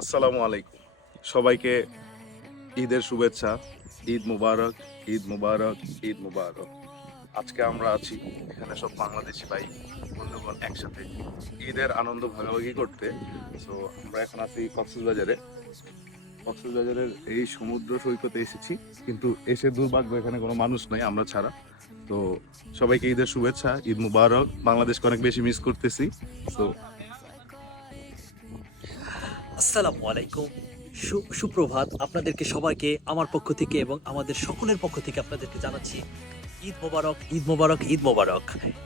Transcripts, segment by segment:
আসসালামু আলাইকুম। সবাইকে ঈদের শুভেচ্ছা, ঈদ মুবারক ঈদ মুবারক ঈদ মুবারক। আজকে আমরা আছি, এখানে সব বাংলাদেশি ভাই, বন্ধুগণ একসাথে। ঈদের আনন্দ ভাগাভাগি করতে। তো আমরা এখন আছি কক্সবাজারে। কক্সবাজারের এই সমুদ্র সৈকতে এসেছি, কিন্তু এসে দুর্ভাগ্য এখানে কোনো মানুষ নাই, আমরা ছাড়া। তো সবাইকে ঈদের শুভেচ্ছা, ঈদ মুবারক। বাংলাদেশকে অনেক বেশি মিস করতেছি। তো আসসালামু আলাইকুম। সুপ্রভাত। আপনাদেরকে সবাইকে, আমার পক্ষ থেকে এবং আমাদের সকলের পক্ষ থেকে আপনাদেরকে জানাচ্ছি ঈদ মোবারক ঈদ মোবারক ঈদ মোবারক।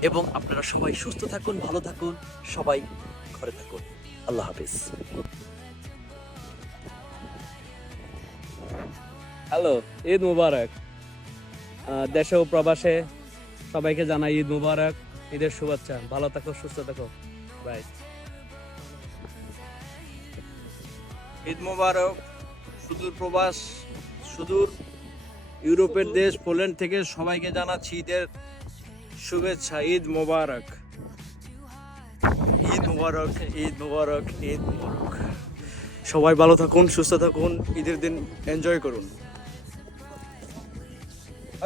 এবং আপনারা সবাই সুস্থ থাকুন, ভালো থাকুন, সবাই ঘরে থাকুন। আল্লাহ হাফিজ। হ্যালো, ঈদ মুবারক। দেশে ও প্রবাসে সবাইকে জানাই ঈদ মুবারক, ঈদের শুভেচ্ছা। ভালো থাকো, সুস্থ থাকো। বাই ঈদ মুবারক, সুদূর প্রবাস, সুদূর ইউরোপের দেশ, পোল্যান্ড থেকে সবাইকে জানাচ্ছি ঈদের শুভেচ্ছা, ঈদ মোবারক। ঈদ মোবারক ঈদ মোবারক ঈদ মোবারক। সবাই ভালো থাকুন, সুস্থ থাকুন, ঈদের দিন এনজয় করুন।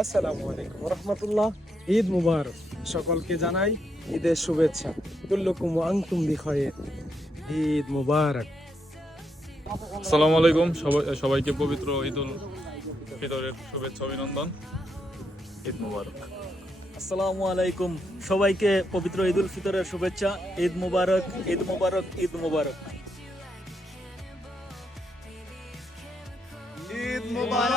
আসসালামু আলাইকুম রহমতুল্লাহ ঈদ মুবারক। সকলকে জানাই ঈদের শুভেচ্ছা। কুল্লুকুম ওয়া আনতুম বিখয়ের ঈদ মুবারক। আসসালামু আলাইকুম। সবাই সবাইকে পবিত্র ঈদুল ফিতরের শুভেচ্ছা অভিনন্দন। ঈদ মুবারক। আসসালামু আলাইকুম। সবাইকে পবিত্র ঈদ উল ফিতরের শুভেচ্ছা। ঈদ মুবারক ঈদ মুবারক ঈদ মুবারক। ঈদ মুবারক।